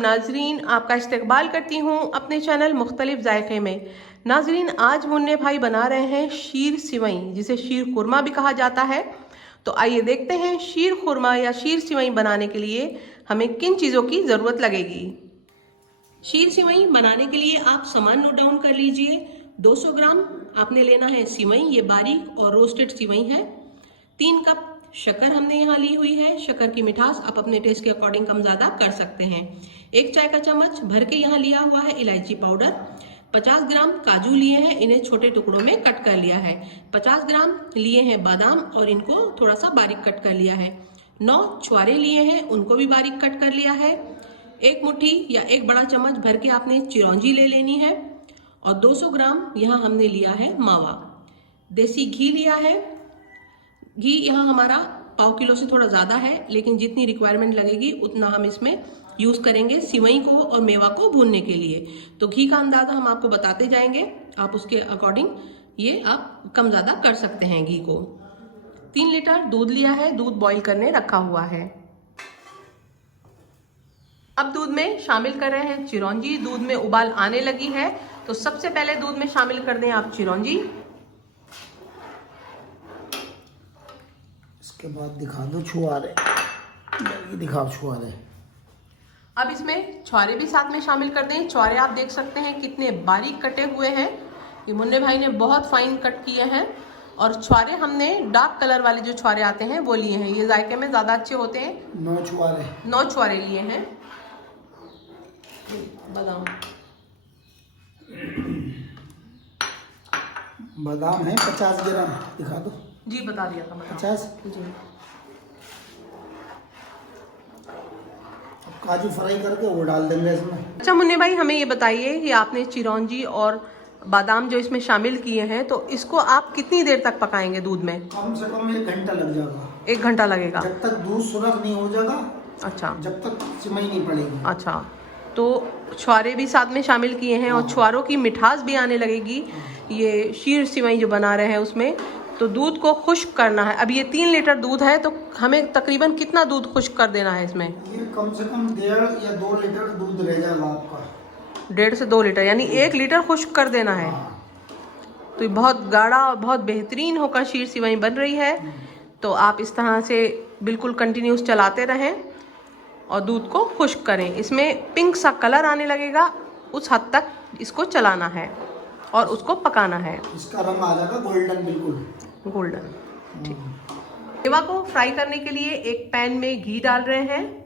नाजरीन, आपका इस्तकबाल करती हूँ अपने चैनल मुख्तलिफ जायके में। नाजरीन, आज मुन्ने भाई बना रहे हैं शीर सिवई, जिसे शीर खुरमा भी कहा जाता है। तो आइए देखते हैं शीर खुरमा या शीर सिवई बनाने के लिए हमें किन चीज़ों की ज़रूरत लगेगी। शीर सिवई बनाने के लिए आप सामान नोट डाउन कर लीजिए। 200 ग्राम आपने लेना है सिवई, ये बारीक और रोस्टेड सिवई है। 3 कप शक्कर हमने यहाँ ली हुई है। शक्कर की मिठास आप अपने टेस्ट के अकॉर्डिंग कम ज़्यादा कर सकते हैं। 1 चाय का चम्मच भर के यहाँ लिया हुआ है इलायची पाउडर। 50 ग्राम काजू लिए हैं, इन्हें छोटे टुकड़ों में कट कर लिया है। 50 ग्राम लिए हैं बादाम और इनको थोड़ा सा बारीक कट कर लिया है। 9 छुआरे लिए हैं, उनको भी बारीक कट कर लिया है। 1 मुट्ठी या 1 बड़ा चम्मच भर के आपने चिरौंजी ले लेनी है। और 200 ग्राम यहाँ हमने लिया है मावा। देसी घी लिया है। घी यहाँ हमारा पाव किलो से थोड़ा ज़्यादा है, लेकिन जितनी रिक्वायरमेंट लगेगी उतना हम इसमें यूज़ करेंगे सिवई को और मेवा को भूनने के लिए। तो घी का अंदाज़ा हम आपको बताते जाएंगे, आप उसके अकॉर्डिंग ये आप कम ज़्यादा कर सकते हैं घी को। 3 लीटर दूध लिया है, दूध बॉईल करने रखा हुआ है। अब दूध में शामिल कर रहे हैं चिरौंजी। दूध में उबाल आने लगी है, तो सबसे पहले दूध में शामिल कर दें आप चिरौंजी। इसके बाद दिखा दो छुआरे, जल्दी दिखाओ छुआरे। अब इसमें छुआरे भी साथ में शामिल कर दें। छुआरे आप देख सकते हैं कितने बारीक कटे हुए हैं। ये मुन्ने भाई ने बहुत फाइन कट किए हैं। और छुआरे हमने डार्क कलर वाले जो छुआरे आते हैं वो लिए हैं, ये जायके में ज़्यादा अच्छे होते हैं। 9 छुआरे, 9 छुआरे लिए हैं। बादाम बादाम है 50 ग्राम, दिखा दो। जी बता दिया था मैंने। 50 जी। अब काजू फ्राई करके वो डाल देंगे इसमें। अच्छा मुन्ने भाई, हमें ये बताइए कि आपने चिरौंजी और बादाम जो इसमें शामिल किए हैं, तो इसको आप कितनी देर तक पकाएंगे दूध में? कम से कम 1 घंटा लग जाएगा। 1 घंटा लगेगा। जब तक दूध सुरख नहीं हो जाएगा, अच्छा, जब तक सिमई नहीं पड़ेगी। अच्छा, तो छुआरे भी साथ में शामिल किए हैं और छुआरों की मिठास भी आने लगेगी ये शीर सिवई जो बना रहे हैं उसमें। तो दूध को खुश्क करना है। अब ये 3 लीटर दूध है, तो हमें तकरीबन कितना दूध खुश्क कर देना है इसमें? ये कम से कम 1.5 या 2 लीटर दूध रह जाएगा आपका। 1.5 से 2 लीटर, यानी 1 लीटर खुश्क कर देना है। तो ये बहुत गाढ़ा और बहुत बेहतरीन होकर शीर सिवई बन रही है। तो आप इस तरह से बिल्कुल कंटिन्यूस चलाते रहें और दूध को खुश्क करें। इसमें पिंक सा कलर आने लगेगा, उस हद तक इसको चलाना है और उसको पकाना है। इसका रंग आ जाएगा गोल्डन, बिल्कुल गोल्डन। ठीक। मेवा को फ्राई करने के लिए एक पैन में घी डाल रहे हैं।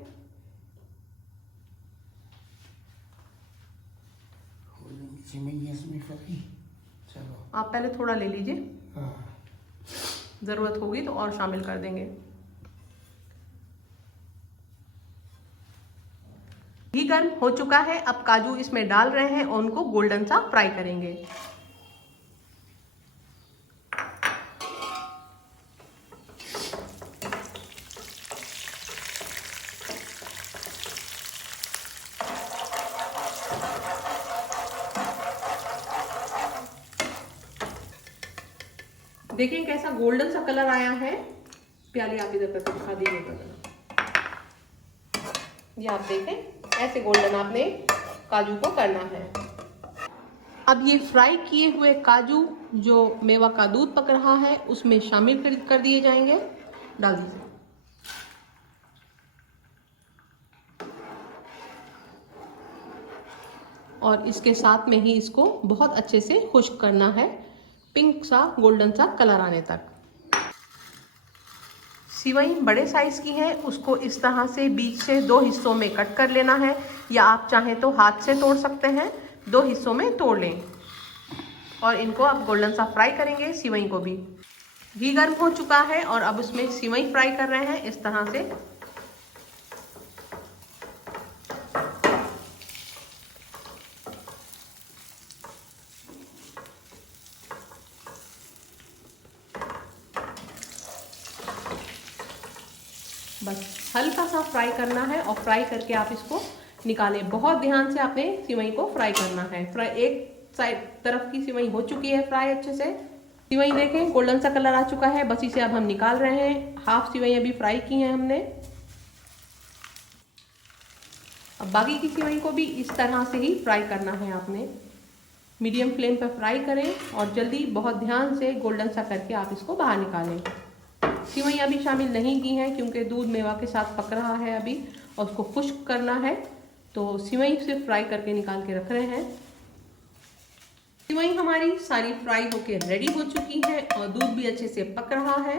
चलो आप पहले थोड़ा ले लीजिए, हाँ। जरूरत होगी तो और शामिल कर देंगे। घी गर्म हो चुका है, अब काजू इसमें डाल रहे हैं और उनको गोल्डन सा फ्राई करेंगे। देखिए कैसा गोल्डन सा कलर आया है। प्याली आप इधर करके दिखा दीजिएगा। ये आप देखें, ऐसे गोल्डन आपने काजू को करना है। अब ये फ्राई किए हुए काजू जो मेवा का दूध पक रहा है उसमें शामिल कर दिए जाएंगे। डाल दीजिए। और इसके साथ में ही इसको बहुत अच्छे से खुश्क करना है, पिंक सा गोल्डन सा कलर आने तक। सिवई बड़े साइज़ की है, उसको इस तरह से बीच से 2 हिस्सों में कट कर लेना है, या आप चाहें तो हाथ से तोड़ सकते हैं। 2 हिस्सों में तोड़ लें और इनको आप गोल्डन सा फ्राई करेंगे। सिवई को भी घी गर्म हो चुका है और अब उसमें सिवई फ्राई कर रहे हैं इस तरह से। बस हल्का सा फ्राई करना है और फ्राई करके आप इसको निकालें। बहुत ध्यान से आपने सिवई को फ्राई करना है। फ्राई एक साइड तरफ की सिवई हो चुकी है फ्राई अच्छे से। सिवई देखें गोल्डन सा कलर आ चुका है, बस इसे अब हम निकाल रहे हैं। हाफ सिवई अभी फ्राई की है हमने। अब बाकी की सिवई को भी इस तरह से ही फ्राई करना है आपने। मीडियम फ्लेम पर फ्राई करें और जल्दी बहुत ध्यान से गोल्डन सा करके आप इसको बाहर निकालें। सिवई अभी शामिल नहीं की हैं क्योंकि दूध मेवा के साथ पक रहा है अभी और उसको खुश्क करना है, तो सिवई सिर्फ फ्राई करके निकाल के रख रहे हैं। सिवई हमारी सारी फ्राई होके रेडी हो चुकी है और दूध भी अच्छे से पक रहा है।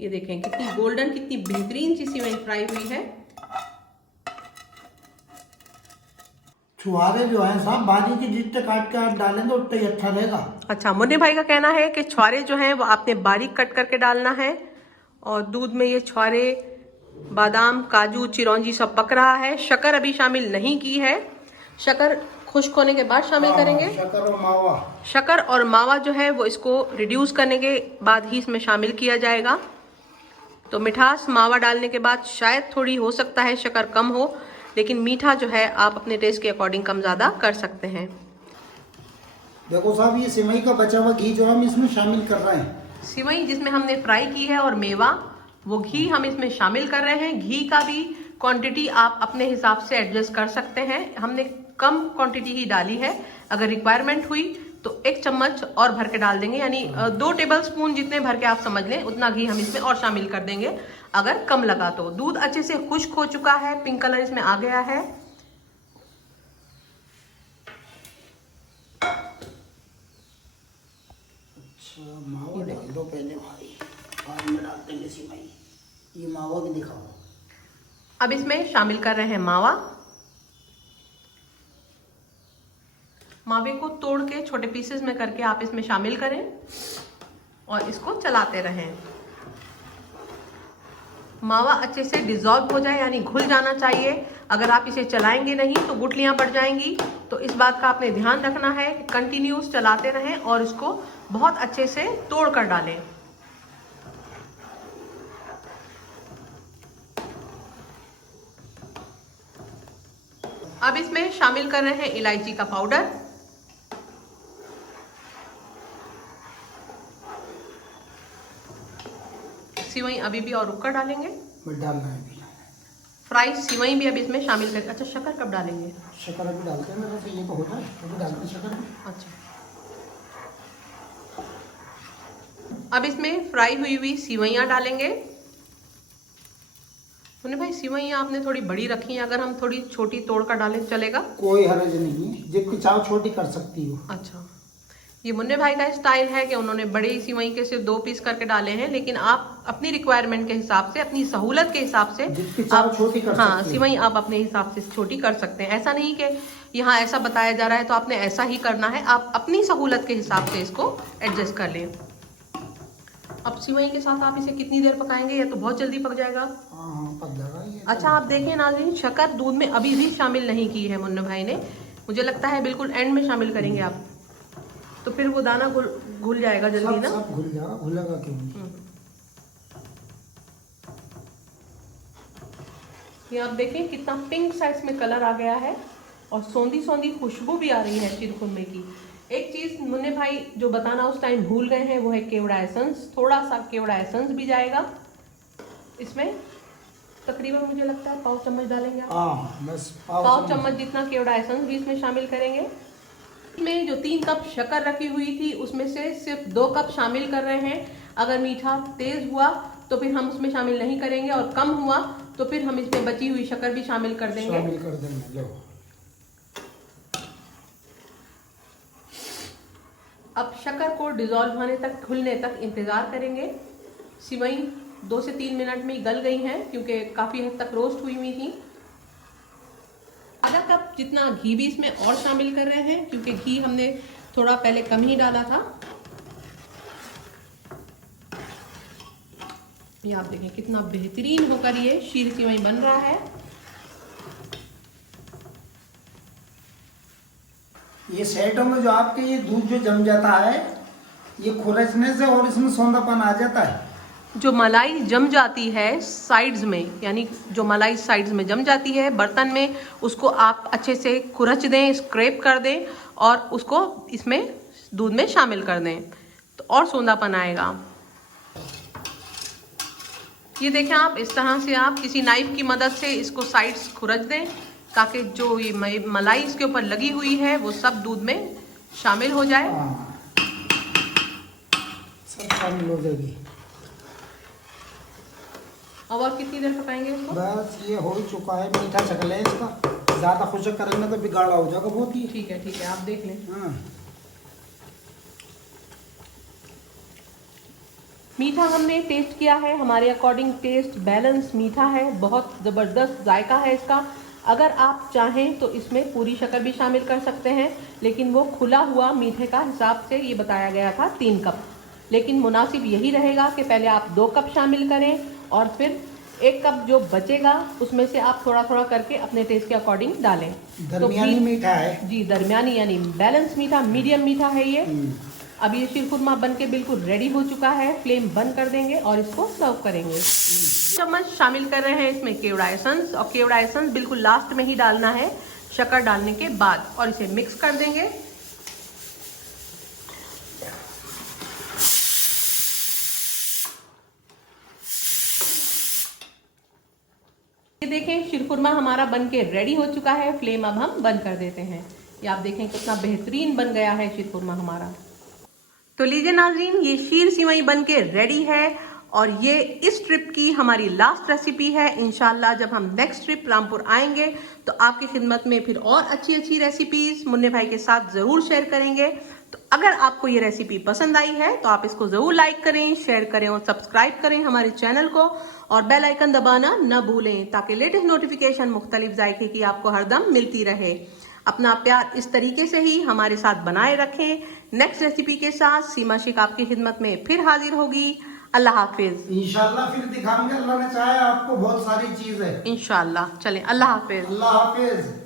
ये देखें कितनी गोल्डन, कितनी बेहतरीन सी सिवई फ्राई हुई है। छुहारे जो है साहब बारीक की जितने काट के आप डालेंगे उतना ही अच्छा रहेगा। अच्छा, मुन्ने भाई का कहना है कि छुहारे जो हैं वो आपने बारीक कट करके डालना है और दूध में ये छुहारे, बादाम, काजू, चिरौंजी सब पक रहा है। शक्कर अभी शामिल नहीं की है, शक्कर खुश्क होने के बाद शामिल करेंगे। शक्कर और मावा जो है वो इसको रिड्यूस करने के बाद ही इसमें शामिल किया जाएगा। तो मिठास मावा डालने के बाद शायद थोड़ी हो सकता है शक्कर कम हो, लेकिन मीठा जो है आप अपने टेस्ट के अकॉर्डिंग कम ज़्यादा कर सकते हैं। देखो साहब ये सिवई का बचा हुआ घी जो हम इसमें शामिल कर रहे हैं। सिवई जिसमें हमने फ्राई की है और मेवा, वो घी हम इसमें शामिल कर रहे हैं। घी का भी क्वांटिटी आप अपने हिसाब से एडजस्ट कर सकते हैं। हमने कम क्वांटिटी ही डाली है, अगर रिक्वायरमेंट हुई तो 1 चम्मच और भर के डाल देंगे, यानी 2 टेबलस्पून जितने भर के आप समझ लें उतना घी हम इसमें और शामिल कर देंगे अगर कम लगा तो। दूध अच्छे से खुश्क हो चुका है, पिंक कलर इसमें आ गया है। अच्छा मावा डाल दो पहले भाई, बाद में डाल देंगे सिवई। ये मावा भी दिखाओ। अब इसमें शामिल कर रहे हैं मावा। मावे को तोड़ के छोटे पीसेस में करके आप इसमें शामिल करें और इसको चलाते रहें। मावा अच्छे से डिजॉल्व हो जाए, यानी घुल जाना चाहिए। अगर आप इसे चलाएंगे नहीं तो गुठलियां पड़ जाएंगी, तो इस बात का आपने ध्यान रखना है। कंटिन्यूस चलाते रहें और इसको बहुत अच्छे से तोड़ कर डालें। अब इसमें शामिल कर रहे हैं इलायची का पाउडर। सिवई अभी भी और रुककर डालेंगे, डालना है भी। फ्राई सिवई भी अभी इसमें शामिल कर। अच्छा, शक्कर कब डालेंगे? शक्कर अभी डालते हैं, मेरे से ये तो हो जाए अभी डालते हैं शक्कर। अच्छा, अब इसमें फ्राई हुई सिवैयाँ डालेंगे। मुन्ने भाई सिवैयाँ आपने थोड़ी बड़ी रखी हैं, अगर हम थोड़ी छोटी तोड़ कर डालें चलेगा? कोई हर्ज नहीं है, जितनी चाहो छोटी कर सकती हो। अच्छा, ये मुन्ने भाई का स्टाइल है कि उन्होंने बड़ी सिवई के सिर्फ 2 पीस करके डाले हैं, लेकिन आप अपनी रिक्वायरमेंट के हिसाब से, अपनी सहूलत के हिसाब से आप छोटी कर हाँ सिवई आप अपने हिसाब से छोटी कर सकते हैं। ऐसा नहीं कि यहाँ ऐसा बताया जा रहा है तो आपने ऐसा ही करना है, आप अपनी सहूलत के हिसाब से इसको एडजस्ट कर लें। अब सिवई के साथ आप इसे कितनी देर पकाएंगे? ये तो बहुत जल्दी पक जाएगा। पक जाएगा ये। अच्छा, आप देखिए नाज़रीन, शक्कर दूध में अभी भी शामिल नहीं की है मुन्ने भाई ने। मुझे लगता है बिल्कुल एंड में शामिल करेंगे आप, तो फिर वो दाना घुल जाएगा जल्दी ना। सब घुल जाएगा, घुलेगा क्यों नहीं। ये आप देखें कितना पिंक सा इसमें कलर आ गया है और सौंधी सौंधी खुशबू भी आ रही है शीरखुरमे की। एक चीज़ मुन्ने भाई जो बताना उस टाइम भूल गए हैं वो है केवड़ा एसेंस। थोड़ा सा केवड़ा एसेंस भी जाएगा इसमें, तकरीबन मुझे लगता है 1 चम्मच डालेंगे आप। बस 1 चम्मच जितना केवड़ा एसेंस भी इसमें शामिल करेंगे। इसमें जो 3 कप शक्कर रखी हुई थी उसमें से सिर्फ 2 कप शामिल कर रहे हैं। अगर मीठा तेज हुआ तो फिर हम उसमें शामिल नहीं करेंगे और कम हुआ तो फिर हम इसमें बची हुई शक्कर भी शामिल कर देंगे। अब शक्कर को डिजॉल्व होने तक, घुलने तक इंतजार करेंगे। सिवई 2 से 3 मिनट में गल गई हैं क्योंकि काफी हद तक रोस्ट हुई थी। आधा कप जितना घी भी इसमें और शामिल कर रहे हैं क्योंकि घी हमने थोड़ा पहले कम ही डाला था। ये आप देखें कितना बेहतरीन होकर ये शीर सिवई बन रहा है। ये सेटों में जो आपके ये दूध जो जम जाता है, ये खुरचने से और इसमें सौंधापन आ जाता है। जो मलाई जम जाती है साइड्स में, यानी जो मलाई साइड्स में जम जाती है बर्तन में, उसको आप अच्छे से खुरच दें, स्क्रैप कर दें और उसको इसमें दूध में शामिल कर दें तो और सौंधापन आएगा। ये देखें आप, इस तरह से आप किसी नाइफ की मदद से इसको साइड्स खुरच दें, ताकि जो ये मलाई इसके ऊपर लगी हुई है वो सब दूध में शामिल हो जाए। हाँ, सब शामिल हो जाएगी। अब और कितनी देर पकाएंगे इसको? बस ये हो ही चुका है, मीठा चकल है इसका। ज़्यादा खुशक करेंगे तो बिगाड़ा हो जाएगा बहुत ही। ठीक है, आप देख लें। हाँ, मीठा हमने टेस्ट किया है, हमारे अकॉर्डिंग टेस्ट बैलेंस मीठा है, बहुत ज़बरदस्त जायका है इसका। अगर आप चाहें तो इसमें पूरी शक्कर भी शामिल कर सकते हैं, लेकिन वो खुला हुआ मीठे का हिसाब से ये बताया गया था 3 कप, लेकिन मुनासिब यही रहेगा कि पहले आप 2 कप शामिल करें और फिर 1 कप जो बचेगा उसमें से आप थोड़ा थोड़ा करके अपने टेस्ट के अकॉर्डिंग डालें। दरमियानी मीठा है जी, दरमियानी यानी बैलेंस मीठा, मीडियम मीठा है ये। अब ये शीरकुरमा बन के बिल्कुल रेडी हो चुका है। फ्लेम बंद कर देंगे और इसको सर्व करेंगे। चम्मच शामिल कर रहे हैं इसमें केवड़ा एसेंस, और केवड़ा एसेंस बिल्कुल लास्ट में ही डालना है शक्कर डालने के बाद, और इसे मिक्स कर देंगे। ये देखें शीरकुरमा हमारा बन के रेडी हो चुका है। फ्लेम अब हम बंद कर देते हैं। ये आप देखें कितना बेहतरीन बन गया है शीरकुरमा हमारा। तो लीजिए नाज़रीन, ये शीर सिवई बन के रेडी है और ये इस ट्रिप की हमारी लास्ट रेसिपी है। इंशाल्लाह जब हम नेक्स्ट ट्रिप रामपुर आएंगे तो आपकी खिदमत में फिर और अच्छी अच्छी रेसिपीज मुन्ने भाई के साथ ज़रूर शेयर करेंगे। तो अगर आपको ये रेसिपी पसंद आई है तो आप इसको ज़रूर लाइक करें, शेयर करें और सब्सक्राइब करें हमारे चैनल को, और बेल आइकन दबाना न भूलें ताकि लेटेस्ट नोटिफिकेशन मुख्तलिफ जायके की आपको हरदम मिलती रहे। अपना प्यार इस तरीके से ही हमारे साथ बनाए रखें। नेक्स्ट रेसिपी के साथ सीमा शेख आपकी खिदमत में फिर हाजिर होगी। अल्लाह हाफिज। इंशाल्लाह फिर दिखाएंगे, अल्लाह ने चाहे आपको बहुत सारी चीज है। इंशाल्लाह। चलें, अल्लाह हाफिज। अल्लाह हाफिज।